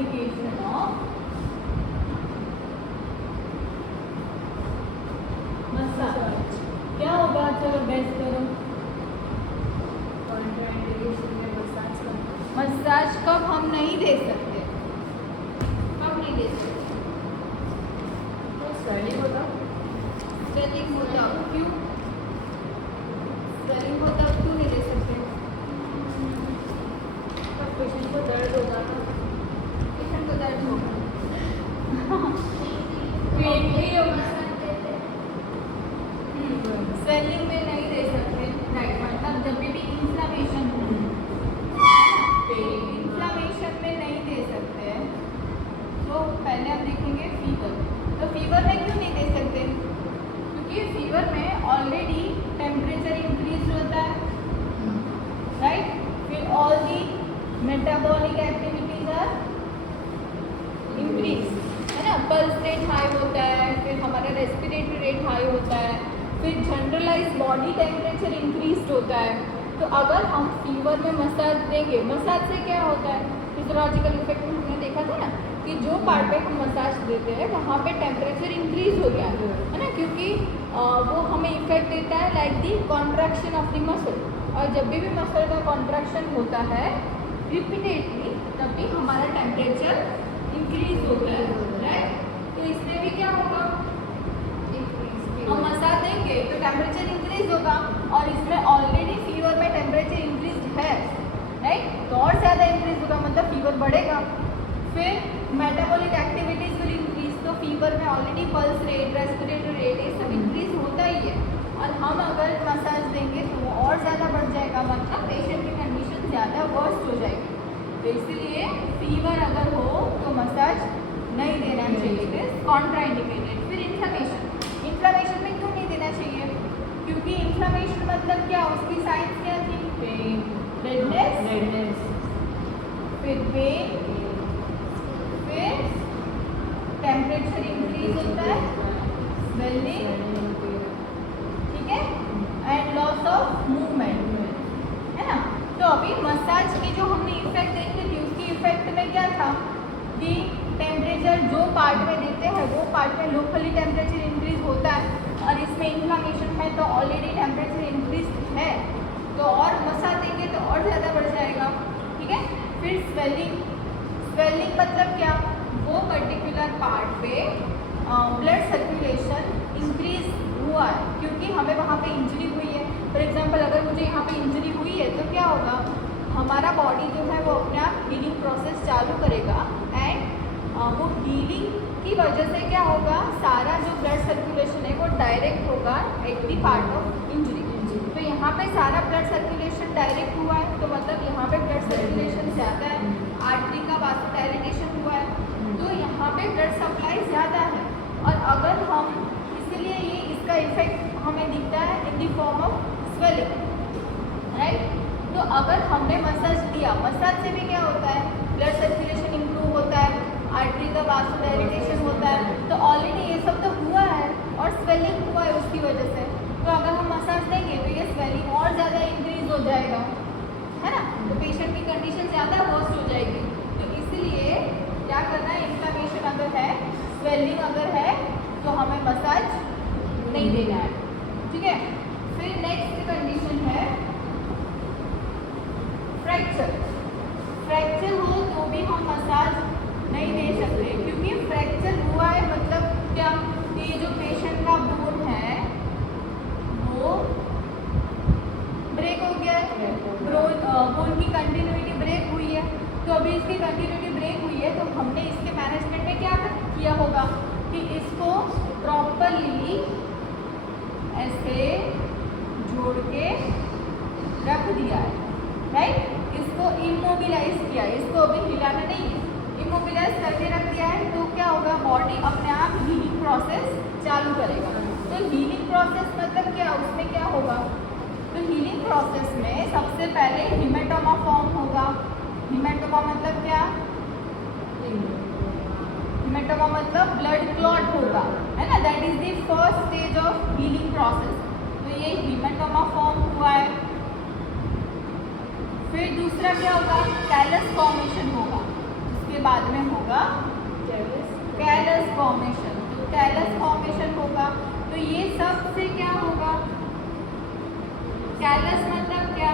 Contraindication of massage क्या होगा? चलो बेस्ट करो। कॉन्ट्राइंडिकेशन में मसाज कब हम नहीं दे सकते? कब नहीं दे सकते? स्वेलिंग होता स्वेलिंग होता क्यों? स्वेलिंग होता क्यों नहीं दे सकते? पेशेंट को दर्द होता था। पेशेंट को दर्द होगा, पेन भी होगा। स्वेलिंग में नहीं दे सकते, राइट। मतलब जब भी इन्फ्लामेशन हो, इन्फ्लामेशन में नहीं दे सकते हैं। तो पहले हम देखेंगे फीवर। तो फीवर में क्यों नहीं दे सकते? क्योंकि फीवर में ऑलरेडी टेम्परेचर इंक्रीज होता है, राइट। फिर all the metabolic activities are increase, है ना। पल्स रेट हाई होता है, फिर हमारा रेस्पिरेटरी रेट हाई होता है, फिर जनरलाइज बॉडी टेम्परेचर इंक्रीज होता है। तो अगर हम फीवर में मसाज देंगे, मसाज से क्या होता है? फिजियोलॉजिकल इफेक्ट में हमने देखा था ना कि जो पार्ट पे हम मसाज देते हैं वहाँ पे टेम्परेचर इंक्रीज हो गया है ना, क्योंकि वो हमें इफेक्ट देता है like the contraction of the muscle. और जब भी मसल का कॉन्ट्रैक्शन होता है रिपीटेडली, तब भी हमारा टेम्परेचर इंक्रीज होता है, राइट। तो इसमें भी क्या होगा? हम मसाज देंगे तो टेम्परेचर इंक्रीज होगा, और इसमें ऑलरेडी फीवर में टेम्परेचर इंक्रीज है, राइट। तो और ज़्यादा इंक्रीज होगा, मतलब फीवर बढ़ेगा। फिर मेटाबॉलिक एक्टिविटीज विल इंक्रीज, तो फीवर में already pulse rate, respiratory rate, ये सब इंक्रीज होता ही है। और हम अगर मसाज देंगे तो वो और ज़्यादा बढ़ जाएगा, मतलब पेशेंट की कंडीशन ज़्यादा वर्स्ट हो जाएगी। तो इसीलिए फीवर अगर हो तो मसाज नहीं देना चाहिए, कॉन्ट्राइंडिकेटेड। फिर इन्फ्लेमेशन, इन्फ्लेमेशन में क्यों नहीं देना चाहिए? क्योंकि इन्फ्लेमेशन मतलब क्या, उसकी साइंस क्या थी? पेन, रेडनेस, फिर पेन, फिर टेम्परेचर इंक्रीज होता है, स्वेलिंग, ठीक है, एंड लॉस ऑफ मूवमेंट, है ना। तो अभी मसाज की जो हमने इफेक्ट देखी थी, उसकी इफेक्ट में क्या था कि टेम्परेचर जो पार्ट में देते हैं वो पार्ट में लोकली टेम्परेचर इंक्रीज होता है, और इसमें इन्फ्लेमेशन है तो ऑलरेडी टेम्परेचर इंक्रीज है, तो और मसाज देंगे तो और ज़्यादा बढ़ जाएगा, ठीक है। फिर स्वेलिंग, स्वेलिंग मतलब क्या? वो पर्टिकुलर पार्ट पे ब्लड सर्कुलेशन इंक्रीज हुआ है, क्योंकि हमें वहाँ पे इंजरी हुई है। फॉर एग्जांपल अगर मुझे यहाँ पे इंजरी हुई है तो क्या होगा, हमारा बॉडी जो है वो अपने आप हीलिंग प्रोसेस चालू करेगा, एंड वो हीलिंग की वजह से क्या होगा, सारा जो ब्लड सर्कुलेशन है वो डायरेक्ट होगा at the part of injury. तो यहाँ पे सारा ब्लड सर्कुलेशन डायरेक्ट हुआ है, तो मतलब यहाँ पे ब्लड सर्कुलेशन ज़्यादा है, आर्टरी का वास्कुलराइजेशन हुआ है, तो यहाँ पे ब्लड सप्लाई ज़्यादा है। और अगर हम, इसीलिए ये इसका इफेक्ट हमें दिखता है in the form of swelling, right. तो अगर हमने मसाज दिया, मसाज से भी क्या होता है, ब्लड सर्कुलेशन इम्प्रूव होता है, आर्टरी का वास्कुलराइजेशन होता है, तो ऑलरेडी ये सब तो हुआ है और स्वेलिंग हुआ है उसकी वजह से। तो अगर हम मसाज देंगे तो ये स्वेलिंग और ज़्यादा इंक्रीज हो जाएगा, है ना, तो पेशेंट की कंडीशन ज़्यादा वर्स्ट हो जाएगी। तो इसलिए क्या करना है, इन्फ्लेमेशन अगर है, स्वेलिंग अगर है, तो हमें मसाज नहीं देना है, ठीक है। फिर नेक्स्ट कंडीशन है फ्रैक्चर। फ्रैक्चर हो तो भी हम मसाज नहीं दे सकते, क्योंकि फ्रैक्चर हुआ है मतलब क्या, कि ये जो पेशेंट का बोन है वो ब्रेक हो गया है, बोन की कंटिन्यूटी ब्रेक हुई है। तो अभी इसकी कंटिन्यूटी ब्रेक हुई है, तो हमने इसके मैनेजमेंट में क्या किया होगा कि इसको प्रॉपरली ऐसे जोड़ के रख दिया है, राइट। इसको इमोबिलाइज किया, इसको अभी हिलाना नहीं है, इमोबिलाइज करके रख दिया है। तो क्या होगा, बॉडी अपने आप हीलिंग प्रोसेस चालू करेगा। तो हीलिंग प्रोसेस मतलब क्या, उसमें क्या होगा, तो हीलिंग प्रोसेस में सबसे पहले हिमेटोमा फॉर्म होगा। हिमेटोमा मतलब क्या, हिमेटोमा मतलब ब्लड क्लॉट होगा, है ना, that is the first stage of healing process. तो ये हिमेटोमा फॉर्म हुआ है। फिर दूसरा क्या होगा, कैलस फॉर्मेशन होगा, उसके बाद में होगा कैलस फॉर्मेशन। तो कैलस फॉर्मेशन होगा तो ये सबसे क्या होगा, कैलस मतलब क्या,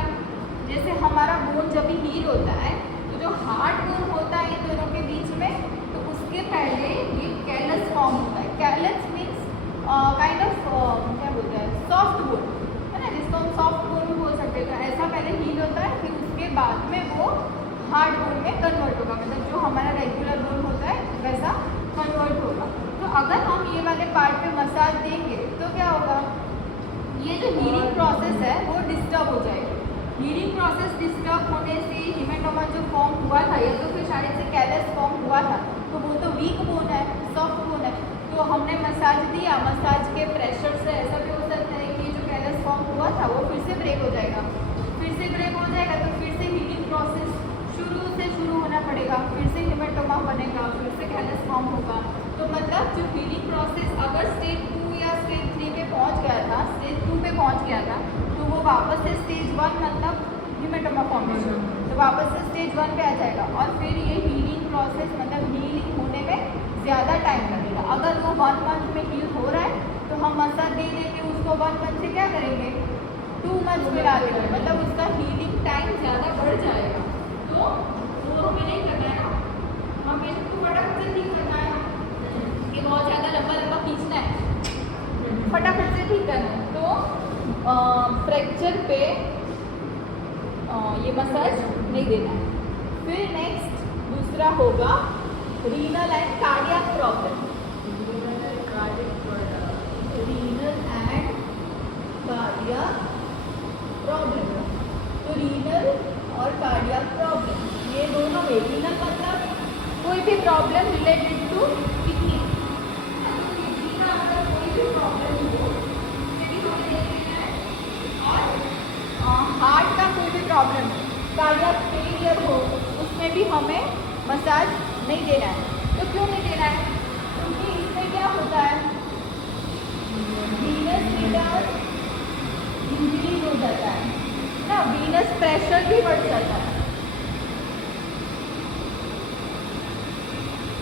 जैसे हमारा बोन जब भी हील होता है तो जो हार्ड बोन होता है इन दोनों के बीच में, तो उसके पहले ये कैलस फॉर्म होता है। कैलस मीन्स काइंड ऑफ क्या बोलते हैं, सॉफ्ट बोन है ना, जिसको हम सॉफ्ट बोन भी बोल सकते हैं। तो ऐसा पहले हील होता है, फिर उसके बाद में वो हार्ड बोन में कन्वर्ट होगा, मतलब जो हमारा रेगुलर बोन होता है वैसा कन्वर्ट होगा। तो अगर हम ये वाले पार्ट पे मसाज देंगे तो क्या होगा, ये जो हीलिंग प्रोसेस है वो डिस्टर्ब हो जाएगा। हीलिंग प्रोसेस डिस्टर्ब होने से हिमेटोमा जो फॉर्म हुआ था या तो फिर शायद से कैलस फॉर्म हुआ था, तो वो तो वीक बोन है, सॉफ्ट बोन है। तो हमने मसाज दिया, मसाज के प्रेशर से ऐसा भी हो सकता है कि जो कैलस फॉर्म हुआ था वो फिर से ब्रेक हो जाएगा। फिर से ब्रेक हो जाएगा तो फिर से हीलिंग प्रोसेस शुरू होना पड़ेगा, फिर से हिमेटोमा बनेगा, फिर से कैलस फॉर्म होगा। तो मतलब जो हीलिंग प्रोसेस अगर स्टेज 2 या स्टेज 3 पे पहुंच गया था, स्टेज 2 पे पहुंच गया था, तो वो वापस से स्टेज 1 मतलब हिमेटोमा फॉर्मेशन, तो वापस से स्टेज 1 पे आ जाएगा। और फिर ये हीलिंग प्रोसेस मतलब हीलिंग होने में ज़्यादा टाइम लगेगा। अगर वो 1 मंथ में हील हो रहा है तो हम मसाज दे के उसको 1 मंथ से क्या करेंगे, 2 मंथ में ला देंगे, मतलब उसका हीलिंग टाइम ज़्यादा बढ़ जाएगा। तो वो हमें नहीं करना है, हमें इसको फटाफट से ठीक करना है कि बहुत ज़्यादा लंबा खींचना है, फटाफट से ठीक करना है। तो फ्रैक्चर पे ये मसाज नहीं देना है। फिर नेक्स्ट दूसरा होगा renal and cardiac problem. Renal and cardiac problem, तो रीनल और कार्डियक प्रॉब्लम ये दोनों है। रीनल मतलब कोई भी problem related to kidney, kidney का अगर कोई भी प्रॉब्लम हो उसे भी हमें देख लेना है। और हार्ट का कोई भी प्रॉब्लम हो, कार्डियक फेलियर हो, उसमें भी हमें मसाज नहीं देना है। तो क्यों नहीं देना है, क्योंकि इसमें क्या होता है, वीनस रिटर्न इंक्रीज हो जाता है ना, वीनस प्रेशर भी बढ़ जाता है।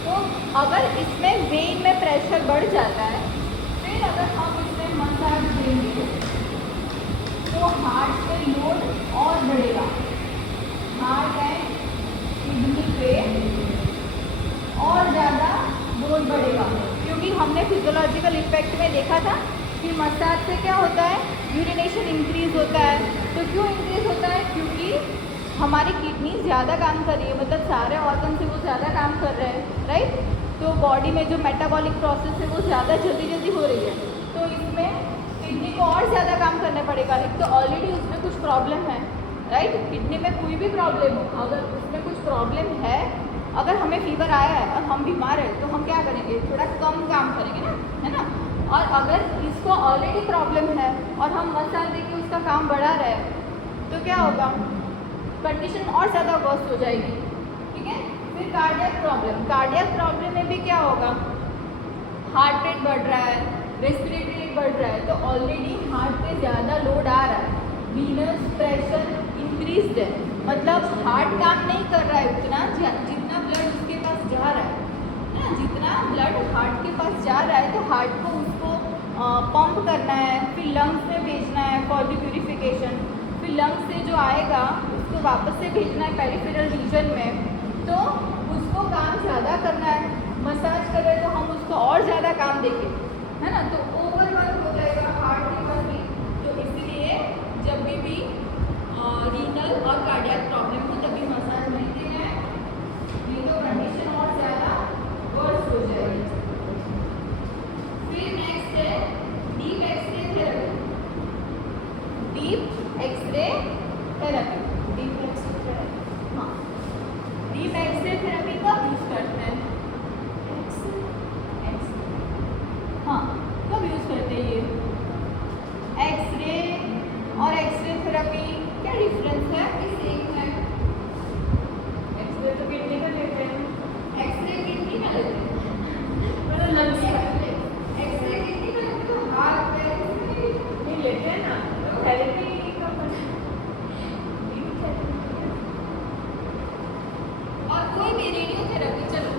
तो अगर इसमें वेन में प्रेशर बढ़ जाता है, फिर अगर हम इसमें मसाज देंगे तो हार्ट पे लोड और बढ़ेगा, हार्ट एंड किडनी पे और ज़्यादा लोड बढ़ेगा। क्योंकि हमने फिजियोलॉजिकल इफेक्ट में देखा था कि मसाज से क्या होता है, यूरिनेशन इंक्रीज होता है। तो क्यों इंक्रीज होता है, क्योंकि हमारी किडनी ज़्यादा काम कर रही है, मतलब सारे ऑर्गन से वो ज़्यादा काम कर रहे हैं, राइट। तो बॉडी में जो मेटाबॉलिक प्रोसेस है वो ज़्यादा जल्दी हो रही है, तो इसमें किडनी को और ज़्यादा काम करना पड़ेगा। एक तो ऑलरेडी उसमें कुछ प्रॉब्लम है, राइट। किडनी में कोई भी प्रॉब्लम हो, अगर उसमें कुछ प्रॉब्लम है, अगर हमें फीवर आया है और हम बीमार हैं तो हम क्या करेंगे, थोड़ा कम काम करेंगे ना, है ना। और अगर इसको ऑलरेडी प्रॉब्लम है और हम मसाज देके उसका काम बढ़ा रहे हैं तो क्या होगा, कंडीशन और ज़्यादा वर्स्ट हो जाएगी, ठीक है। फिर कार्डियक प्रॉब्लम, कार्डियक प्रॉब्लम में भी क्या होगा, हार्ट रेट बढ़ रहा है, रेस्पिरेटरी रेट बढ़ रहा है, तो ऑलरेडी हार्ट पे ज़्यादा लोड आ रहा है, वीनस प्रेशर इंक्रीज्ड है, मतलब हार्ट काम नहीं कर रहा है उतना जितना ब्लड उसके पास जा रहा है ना, जितना ब्लड हार्ट के पास जा रहा है तो हार्ट को उसको पंप करना है, फिर लंग्स में भेजना है फॉर द प्यूरिफिकेशन, फिर लंग्स से जो आएगा उसको वापस से भेजना है पेरिफेरल रीजन में, तो उसको काम ज़्यादा करना है। मसाज करें तो हम उसको और ज़्यादा काम देंगे, है ना, तो ओवरवर्क हो जाएगा हार्ट के पास भी। तो इसलिए जब भी रीनल और कार्डियक प्रॉब्लम हो तभी मसाज नहीं देना है, नहीं तो कंडीशन और ज़्यादा वर्स हो जाएगी। फिर नेक्स्ट है deep x-ray therapy. Deep x-ray therapy, deep x-ray therapy, हाँ, डीप एक्सरे थेरेपी कब यूज़ करते हैं, हाँ, कब यूज़ करते हैं ये एक्सरे और एक्सरे थेरेपी, क्या डिफरेंस है, इस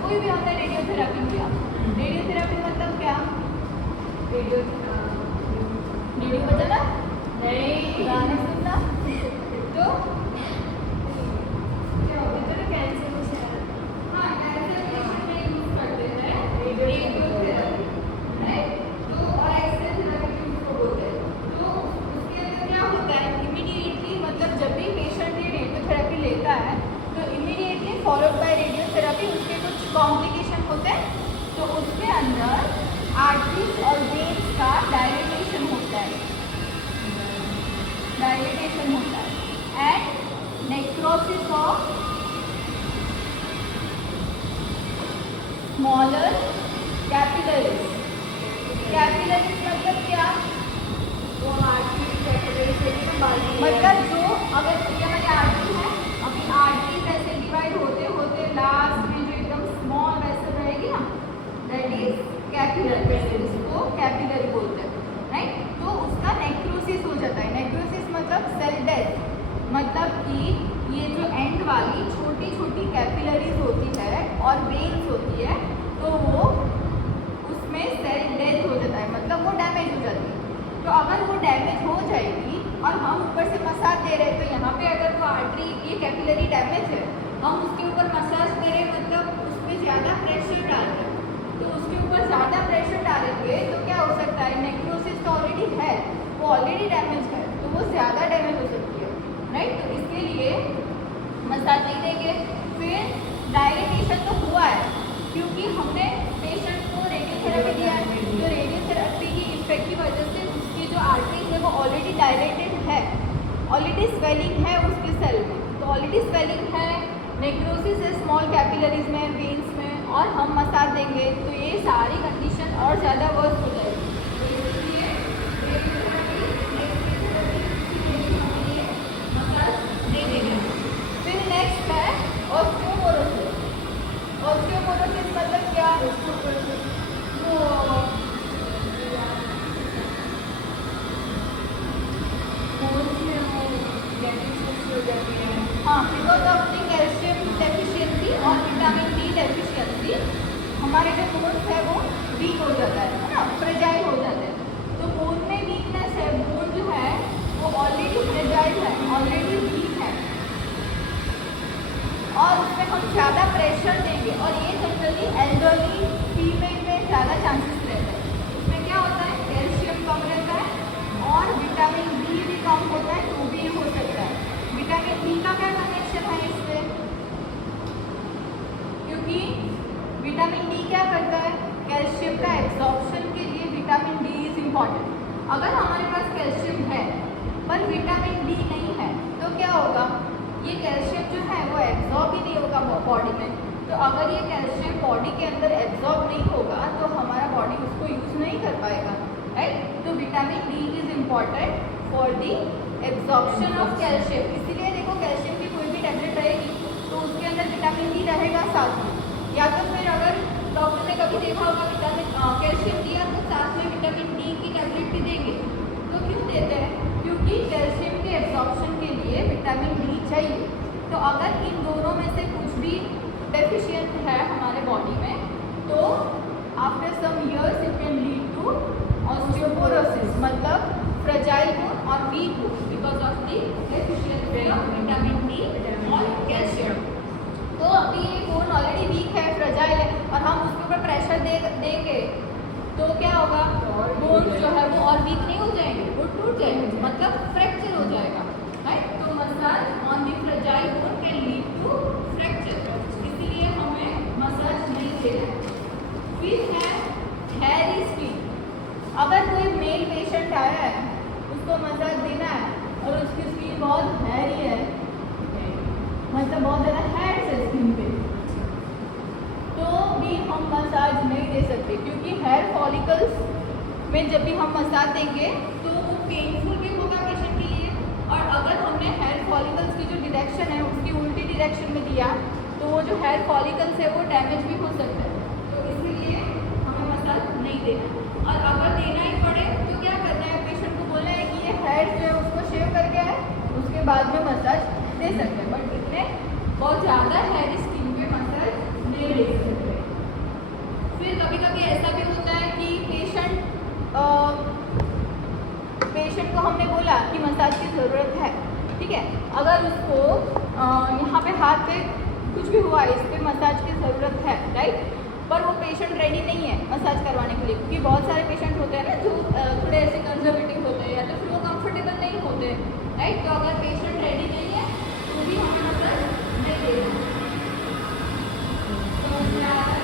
कोई भी हमने रेडियोथेरेपी किया, रेडियोथेरेपी मतलब क्या? रेडियो रेडियो बजाना, नहीं गाने सुनना, तो क्या होता है तो कैंसर में शायद हाँ कैंसर में यूज करते हैं रेडियोथेरेपी, राइट? तो और एक्सरे थेरेपी उसको बोलते हैं। तो उसके अंदर क्या होता है, इमीडिएटली मतलब जब भी पेशेंट ये रेडियोथेरेपी लेता है तो इमीडिएटली फॉलोड बाय रेडियोथेरेपी उसके कुछ कॉम्प्लिकेशन होते हैं। तो उसके अंदर आर्टरीज और वेन्स का डायलेटेशन होता है, डायलेटेशन होता है and necrosis of smaller capillaries. Capillaries मतलब क्या? वो आर्टरी कैपिलरी से भी बाल मतलब जो अगर ये हमारी आर्टरी है, अभी आर्टरी ऐसे डिवाइड होते होते लास्ट में जो एकदम स्मॉल वेसल रहेगी ना, दैट इज कैपिलरी, इसको कैपिलरी बोलते हैं, राइट? तो उसका नेक्रोसिस हो जाता है। नेक्रोसिस मतलब सेल डेथ, मतलब कि ये जो एंड वाली छोटी छोटी कैपिलरीज होती है और वेन्स होती है, तो वो उसमें सेल डेथ हो जाता है, मतलब वो डैमेज हो जाती है। तो अगर वो डैमेज हो जाएगी और हम ऊपर से मसाज दे रहे हैं, तो यहाँ पे अगर वो आर्टरी ये कैपिलरी डैमेज है, हम उसके ऊपर मसाज करें मतलब उस पर ज़्यादा प्रेशर डाल रहे हैं, तो उसके ऊपर ज़्यादा प्रेशर डालेंगे तो क्या हो सकता है, नेक्रोसिस तो ऑलरेडी है, वो ऑलरेडी डैमेज है, तो वो ज़्यादा डैमेज हो सकती है, राइट? तो इसके लिए मसाज नहीं देंगे। फिर डायलेटेशन तो हुआ है क्योंकि हमने पेशेंट को रेडियोथेरेपी दिया है, तो रेडियोथेरेपी की इफेक्ट की वजह से उसकी जो आर्टरीज है वो ऑलरेडी डायलेटेड है, ऑलरेडी स्वेलिंग है उसके सेल में, तो ऑलरेडी स्वेलिंग है, नेक्रोसिस है स्मॉल कैपिलरीज में, वेन्स में, और हम मसाज देंगे तो ये सारी कंडीशन और ज़्यादा वर्स हो जाएगी। तो इसलिए मसाज नहीं देंगे। फिर नेक्स्ट है ऑस्टियोपोरोसिस। ऑस्टियोपोरोसिस मतलब क्या? वो हाँ, because of the calcium deficiency और विटामिन डी डेफिशिएंसी हमारे जो बोन्स है वो वीक हो जाता है ना, फ्रेजाइल हो जाते हैं। तो बोन में वीकनेस है, बोन जो है वो ऑलरेडी फ्रेजाइल है, ऑलरेडी वीक है, और उसमें हम ज़्यादा प्रेशर देंगे, और ये जनरली एल्डरली फीमेल में ज़्यादा चांसेस रहते हैं। उसमें क्या होता है, कैल्शियम कम रहता है और विटामिन डी भी कम होता है, तो भी हो सकता है। विटामिन डी का क्या कनेक्शन है इससे? क्योंकि विटामिन डी क्या करता है, कैल्शियम का एब्जॉर्प्शन के लिए विटामिन डी इज इम्पॉर्टेंट। अगर हमारे पास कैल्शियम है पर विटामिन डी नहीं है तो क्या होगा, ये कैल्शियम जो है वो एब्जॉर्ब ही नहीं होगा बॉडी में। तो अगर ये कैल्शियम बॉडी के अंदर एब्जॉर्ब नहीं होगा तो हमारा बॉडी उसको यूज़ नहीं कर पाएगा, राइट? तो vitamin D is important for the absorption of calcium. इसीलिए देखो कैल्शियम की कोई भी टैबलेट रहेगी तो उसके अंदर विटामिन डी रहेगा साथ में, या तो फिर अगर डॉक्टर ने कभी देखा होगा विटामिन कैल्शियम दिया तो साथ में विटामिन डी की टैबलेट भी देंगे। तो क्यों देते हैं? क्योंकि कैल्शियम के एब्जॉर्प्शन के लिए विटामिन डी चाहिए। तो अगर इन दोनों में से कुछ भी डेफिशिएंट है हमारे बॉडी में तो after some years it can lead to osteoporosis, मतलब फ्रेजाइल बोन और weak bone because of the deficiency of vitamin D और कैल्शियम। तो अभी ये बोन ऑलरेडी वीक है, फ्रेजाइल है, और हम उसके ऊपर प्रेशर देंगे तो क्या होगा, बोन जो है वो और वीक नहीं हो जाएंगे, वो टूट जाएंगे, मतलब फ्रैक्चर हो जाएगा, राइट? तो massage on the fragile bone can lead to fracture, इसलिए हमें मसाज नहीं देना है। फिर है हेयर स्किन। अगर कोई मेल पेशेंट आया है उसको मसाज देना है और उसकी स्किन बहुत हैरी है, मतलब बहुत ज़्यादा हेयर्स है स्किन पे, तो भी हम मसाज नहीं दे सकते, क्योंकि हेयर फॉलिकल्स में जब भी हम मसाज देंगे तो वो पेनफुल भी होगा पेशेंट के लिए, और अगर हमने हेयर फॉलिकल्स की जो डायरेक्शन है उसकी उल्टी डायरेक्शन में दिया तो वो जो हेयर फॉलिकल्स है वो डैमेज भी हो सकता है। तो इसलिए हमें मसाज नहीं देना, और अगर देना ही पड़े तो क्या करना है, पेशेंट को बोलना है कि ये हेयर जो है उसको शेव करके आए, उसके बाद में मसाज दे सकते हैं, बट इतने बहुत ज़्यादा हेयर स्किन पे मसाज नहीं दे सकते। ठीक है। अगर उसको यहाँ पे हाथ पे कुछ भी हुआ है, इस पर मसाज की ज़रूरत है, राइट, पर वो पेशेंट रेडी नहीं है मसाज करवाने के लिए, क्योंकि बहुत सारे पेशेंट होते हैं ना जो थोड़े ऐसे कंजर्वेटिव होते हैं या तो फिर वो कंफर्टेबल नहीं होते, राइट। तो अगर पेशेंट रेडी नहीं है तो भी हमें मसाज नहीं देना। तो क्या है?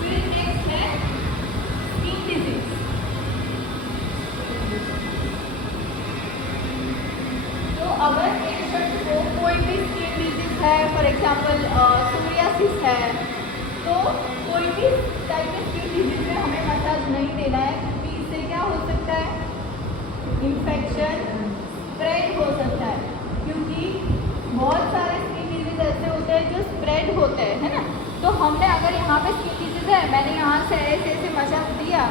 फिर नेक्स्ट है स्किन डिजीज। तो अगर पेशेंट को कोई भी स्किन डिजीज है, फॉर एग्जांपल सोरियासिस है, तो कोई भी टाइप के स्किन डिजीज में हमें मसाज नहीं देना है, क्योंकि इससे क्या हो सकता है, इन्फेक्शन स्प्रेड हो सकता है। क्योंकि बहुत सारे स्किन डिजीज ऐसे होते हैं जो स्प्रेड होते हैं, है ना। तो हमने अगर यहाँ पे स्किन डिजीज है, मैंने यहाँ से ऐसे ऐसे मसाज दिया,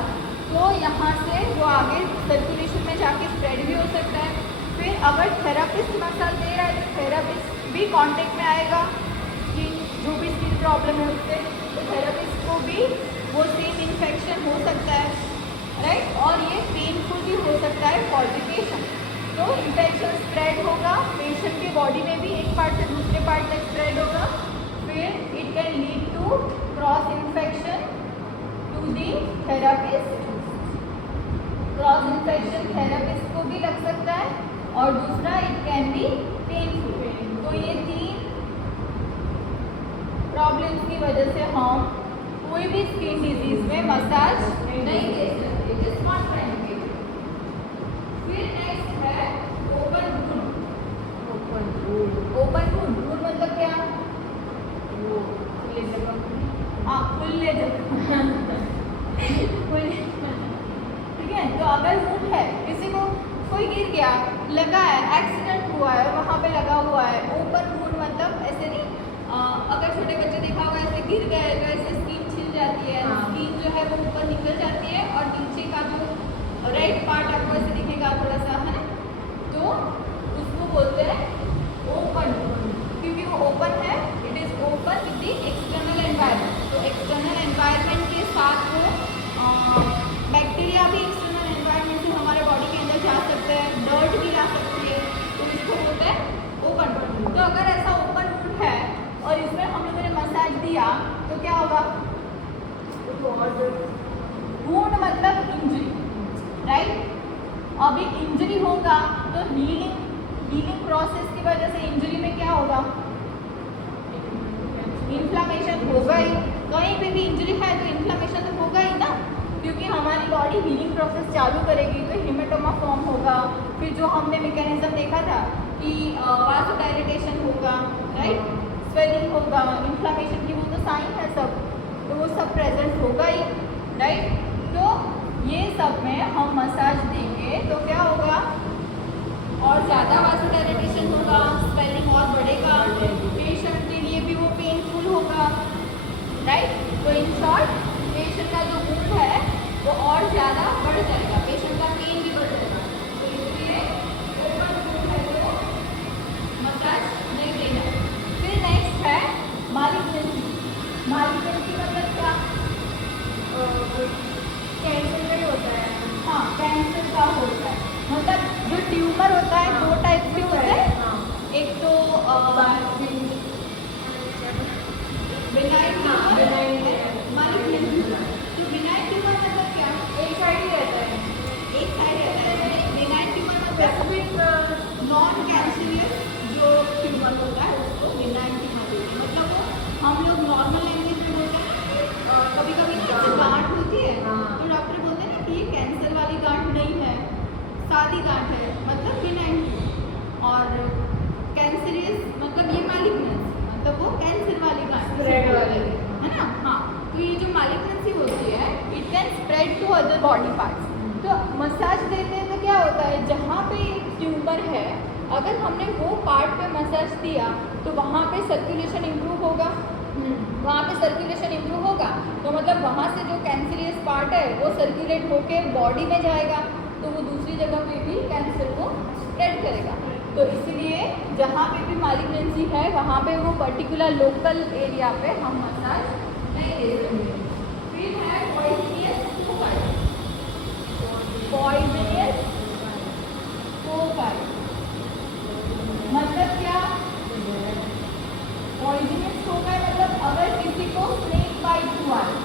तो यहाँ से वो आगे सर्कुलेशन में जाके स्प्रेड भी हो सकता है। फिर अगर थेरापिस्ट मसाज दे रहा है तो थेरापिस्ट भी कांटेक्ट में आएगा, स्किन जो भी स्किन प्रॉब्लम है उससे, तो थेरापिस्ट को भी वो सेम इन्फेक्शन हो सकता है, राइट। और ये पेनफुल भी हो सकता है फॉर द पेशेंट। तो इन्फेक्शन स्प्रेड होगा पेशेंट की बॉडी में भी, एक पार्ट से दूसरे पार्ट तक स्प्रेड होगा। फिर it can lead to cross infection to the therapist. Cross infection therapist को भी लग सकता है, और दूसरा इट कैन बी पेनफुल। तो ये 3 प्रॉब्लम्स की वजह से हम कोई भी स्किन डिजीज में मसाज नहीं दे सकते, इट इज नॉट बेनिफिट। फिर नेक्स्ट है ओपन वुंड। ओपन वुंड मतलब क्या? वो खुले जगह, हाँ खुले जगह ठीक है। तो अगर वुंड है, किसी को कोई गिर गया, लगा है, एक्सीडेंट हुआ है, वहाँ पे लगा हुआ है, ओपन वुंड मतलब ऐसे नहीं, अगर छोटे बच्चे देखा होगा ऐसे गिर गए तो ऐसे स्किन छिल जाती है, स्किन जो है वो ऊपर निकल जाती है और नीचे का जो रेड पार्ट आपको ऐसे दिखेगा थोड़ा सा, है ना, तो उसको बोलते हैं ओपन वुंड। क्योंकि वो ओपन है, it is open with the external environment. तो एक्सटर्नल एनवायरनमेंट के साथ वो बैक्टीरिया भी एक्सटर्नल एनवायरनमेंट से हमारे बॉडी के अंदर जा सकते हैं, डर्ट भी ला सकती है, तो इसको बोलते हैं ओपन वुंड। तो अगर ऐसा ओपन वुंड है और इसमें हम लोगों ने मसाज दिया तो क्या होगा? वुंड मतलब इंजरी, राइट। अभी इंजरी होगा तो हीलिंग प्रोसेस की वजह से इंजरी में क्या होगा? इन्फ्लामेशन होगा ही। कहीं पे भी इंजरी है तो इन्फ्लामेशन तो होगा ही ना, क्योंकि हमारी बॉडी हीलिंग प्रोसेस चालू करेगी तो हेमेटोमा फॉर्म होगा। फिर जो हमने मैकेनिज्म देखा था कि वासोडाइलेटेशन होगा, राइट, स्वेलिंग होगा, इन्फ्लामेशन की वो तो साइन है सब, तो वो सब प्रेजेंट होगा ही, राइट। तो ये सब में हम मसाज देंगे तो क्या होगा? और ज़्यादा वासोडाइलेटेशन होगा, स्वेलिंग और बढ़ेगा, पेशेंट के लिए भी वो पेनफुल होगा, राइट। तो इन शॉर्ट पेशेंट का जो वुंड है वो और ज़्यादा बढ़ जाएगा, पेशेंट का पेन भी बढ़ जाएगा। तो इसलिए ओपन वुंड है तो मसाज नहीं देना। फिर नेक्स्ट है मालिग्नेंसी। मालिग्नेंसी मतलब क्या? कैंसर में होता है, हाँ कैंसर का होता है। मतलब जो ट्यूमर होता है, 2 टाइप के होते हैं, एक तो बेनाइन मालिग्नेंसी। तो बेनाइन ट्यूमर मतलब क्या? एक साइड ही रहता है, एक साइड रहता है। बेनाइन ट्यूमर मतलब नॉन कैंसरियस जो ट्यूमर होता है उसको बेनाइन ट्यूमर बोलते हैं। मतलब वो हम लोग नॉर्मल लैंग्वेज में बोलते हैं ना, कभी कभी ना जो गांठ होती है तो डॉक्टर बोलते हैं ना कि ये कैंसर वाली गांठ नहीं है, सादी गांठ है, मतलब बेनाइन ट्यूमर। और कैंसरियस मतलब ये मालिग्नेंसी, मतलब वो कैंसर वाली गांठ है ना। हाँ, तो ये जो मालिग्नेंसी होती है it can spread to other body parts. तो मसाज देते हैं तो क्या होता है, जहाँ पे ट्यूमर है अगर हमने वो पार्ट पे मसाज दिया तो वहाँ पे सर्कुलेशन इम्प्रूव होगा, वहाँ पे सर्कुलेशन इम्प्रूव होगा तो मतलब वहाँ से जो कैंसरियस पार्ट है वो सर्कुलेट होके बॉडी में जाएगा, तो वो दूसरी जगह पे भी कैंसर को स्प्रेड करेगा। तो इसीलिए जहाँ पे भी मालिग्नेंसी है वहाँ पे वो पर्टिकुलर लोकल एरिया पे हम मसाज नहीं दे सकते। फिर है पॉइजनियस फोकाई। पॉइजनियस फोकाई मतलब क्या? पॉइजनस फोकाई मतलब अगर किसी को स्नेक बाइट हुआ है,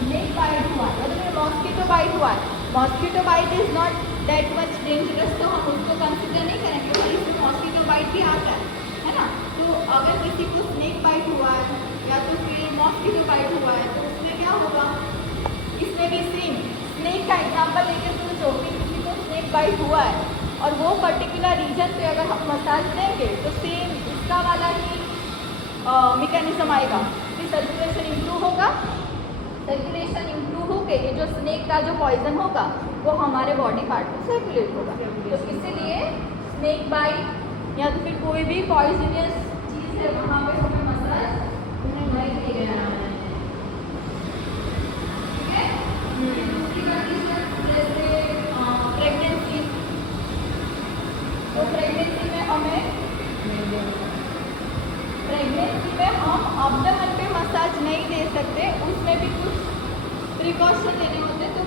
स्नेक बाइट हुआ है मतलब मॉस्किटो बाइट हुआ है, mosquito bite is not that much dangerous, तो हम उसको कंसिडर नहीं करेंगे, पर इसमें मॉस्किटो बाइट भी आता है ना। तो अगर किसी को स्नेक बाइट हुआ है या तो फिर मॉस्किटो बाइट हुआ है तो उसमें क्या होगा? इसमें भी सेम स्नेक का एग्जाम्पल लेके सोचो कि किसी को स्नेक बाइट हुआ है और वो पर्टिकुलर रीजन पे अगर हम मसाज देंगे तो सेम इसका वाला ही मैकेनिज्म आएगा कि सर्कुलेशन इम्प्रूव होगा, सर्कुलेशन इम्प्रूव होके ये जो स्नेक का जो पॉइजन होगा वो हमारे बॉडी पार्ट में सर्कुलेट होगा। तो इसीलिए स्नेक बाइट या तो फिर कोई भी पॉइजनियस चीज़ है वहाँ पे हमें मसाज नहीं देना है, ठीक है। दूसरी कंडीशन जैसे प्रेगनेंसी, तो प्रेगनेंसी में हम अब्डोमेन पे मसाज नहीं दे सकते, उसमें भी कुछ प्रिकॉशन लेने होते हैं। तो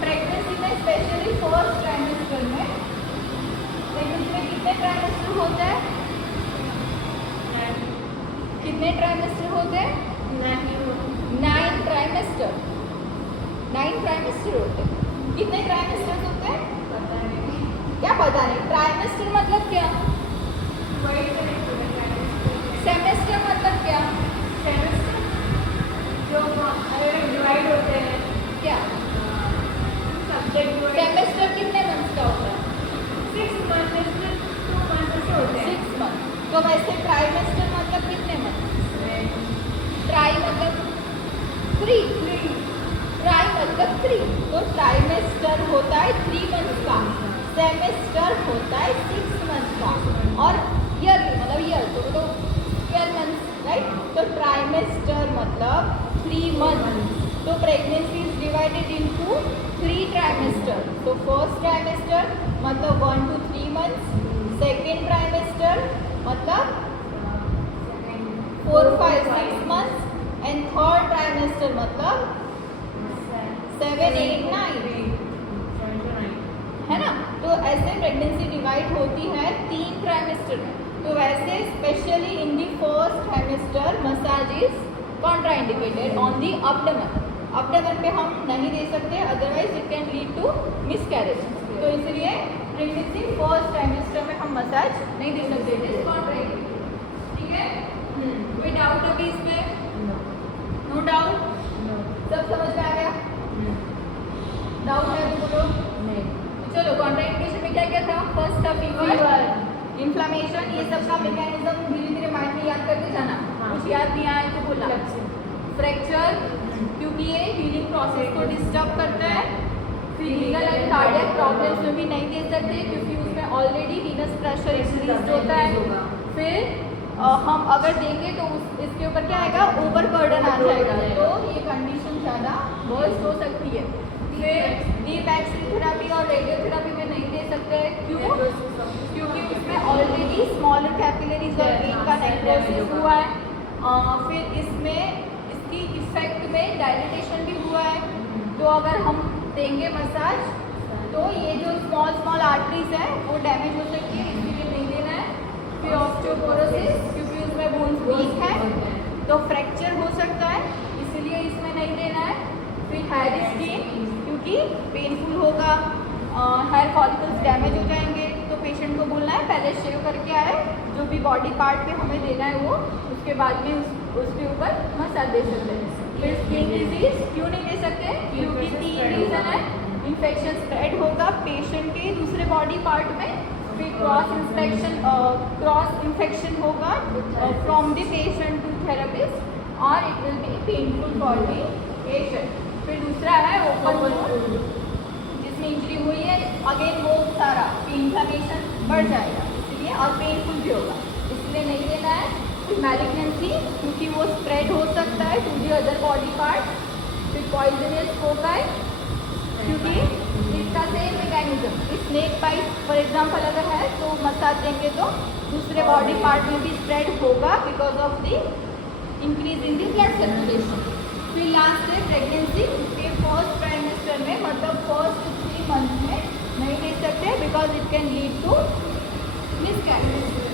प्रेगनेंसी में स्पेशली फर्स्ट ट्राइमेस्टर में, प्रेगनेंसी में कितने ट्राइमेस्टर होते हैं? कितने ट्राइमेस्टर होते हैं? 9 ट्राइमेस्टर, 9 ट्राइमेस्टर होते हैं। कितने ट्राइमेस्टर होते हैं? क्या पता नहीं। ट्राइमेस्टर मतलब क्या? सेमेस्टर मतलब क्या? सेमेस्टर जो डिवाइड होते हैं क्या सब्जेक्ट, सेमेस्टर कितने मंथ्स का होता है? 6 मंथ 2 मंथ से होते हैं। 6 मंथ। तो वैसे ट्राइमेस्टर मतलब कितने मंथ? ट्राई मतलब 3, ट्राई मतलब 3, तो ट्राइमेस्टर होता है 3 मंथ का, सेमेस्टर होता है 6 मंथ का, और ईयर मतलब ईयर तो 12 मंथ्स, राइट। तो ट्राइमेस्टर मतलब 3 मंथ। तो pregnancy is divided into 3 trimester. तो फर्स्ट ट्राइमेस्टर मतलब 1 to 3 मंथ्स, सेकेंड ट्राइमेस्टर मतलब 4, 5, 6 मंथ्स, एंड थर्ड ट्राइमेस्टर मतलब 7, 8, 9, है ना। तो ऐसे प्रेगनेंसी डिवाइड होती है 3 ट्राइमेस्टर में। तो वैसे specially in the first trimester massage is contraindicated on the abdomen. Abdomen पे हम नहीं दे सकते, otherwise it can lead to miscarriage. तो इसलिए प्रेगनेंसी फर्स्ट ट्राइमेस्टर में हम मसाज नहीं दे सकते, इट इज कॉन्ट्राइंडिकेटेड, ठीक है। कोई डाउट अभी इसमें? नो डाउट, सब समझ में आ गया? डाउट है तो बोलो। तो चलो कॉन्ट्राइंडिकेशन में क्या क्या था? फर्स्ट था फीवर, इन्फ्लेमेशन, ये सब का मैकेनिज्म धीरे धीरे माइंड में याद करते जाना। कुछ याद नहीं आया तो बोला। फ्रैक्चर, क्योंकि ये हीलिंग प्रोसेस को डिस्टर्ब करता है। फिर लीगल एंड कार्डियक प्रॉब्लम्स में भी नहीं दे सकते क्योंकि उसमें ऑलरेडी वीनस प्रेशर इंक्रीज होता है। फिर हम अगर देंगे तो इसके ऊपर क्या आएगा? ओवर बर्डन आ जाएगा, तो ये कंडीशन ज़्यादा वर्स्ट हो सकती है। फिर डीप एक्स-रे थेरापी और रेडियोथेरापी में नहीं दे सकते। क्यों? क्योंकि उसमें ऑलरेडी स्मॉलर कैपिलरीज और वेन का नेक्रोसिस हुआ है। फिर इसमें इसकी इफेक्ट में डायलिटेशन भी हुआ है, तो अगर हम देंगे मसाज तो ये जो स्मॉल आर्टरीज हैं वो डैमेज हो सकती है, इसलिए नहीं देना है। फिर ऑस्टियोपोरोसिस, क्योंकि उसमें बोन्स वीक है तो फ्रैक्चर हो सकता है, इसीलिए इसमें नहीं देना है। फिर हेयर स्किन, क्योंकि पेनफुल होगा, हेयर फॉलिकल्स डैमेज हो जाएंगे, तो पेशेंट को बोलना है पहले शेव करके आए, जो भी बॉडी पार्ट पे हमें देना है वो, उसके बाद में उसके ऊपर मसाज दे सकते हैं। फिर स्किन डिजीज क्यों नहीं दे सकते? क्योंकि 3 रीज़न है। इन्फेक्शन स्प्रेड होगा पेशेंट के दूसरे बॉडी पार्ट में। फिर क्रॉस इन्फेक्शन होगा from the patient to therapist, और it will be painful for the patient. फिर दूसरा है ओपन वुंड, जिसमें इंजरी हुई है, अगेन वो सारा इन्फ्लेमेशन बढ़ जाएगा इसलिए, और पेनफुल भी होगा, इसलिए नहीं देना है। फिर मैलिग्नेंसी, क्योंकि वो स्प्रेड हो सकता है to the other body part. फिर पॉइजनस फोकाई, क्योंकि इसका same mechanism, snake bite for example अगर है तो मसाज देंगे तो दूसरे बॉडी पार्ट में भी स्प्रेड होगा because of the increase in the blood circulation. फिर लास्ट है प्रेगनेंसी के फर्स्ट ट्राइमेस्टर में, मतलब फर्स्ट 3 मंथ में नहीं ले सकते because it can lead to miscarriage.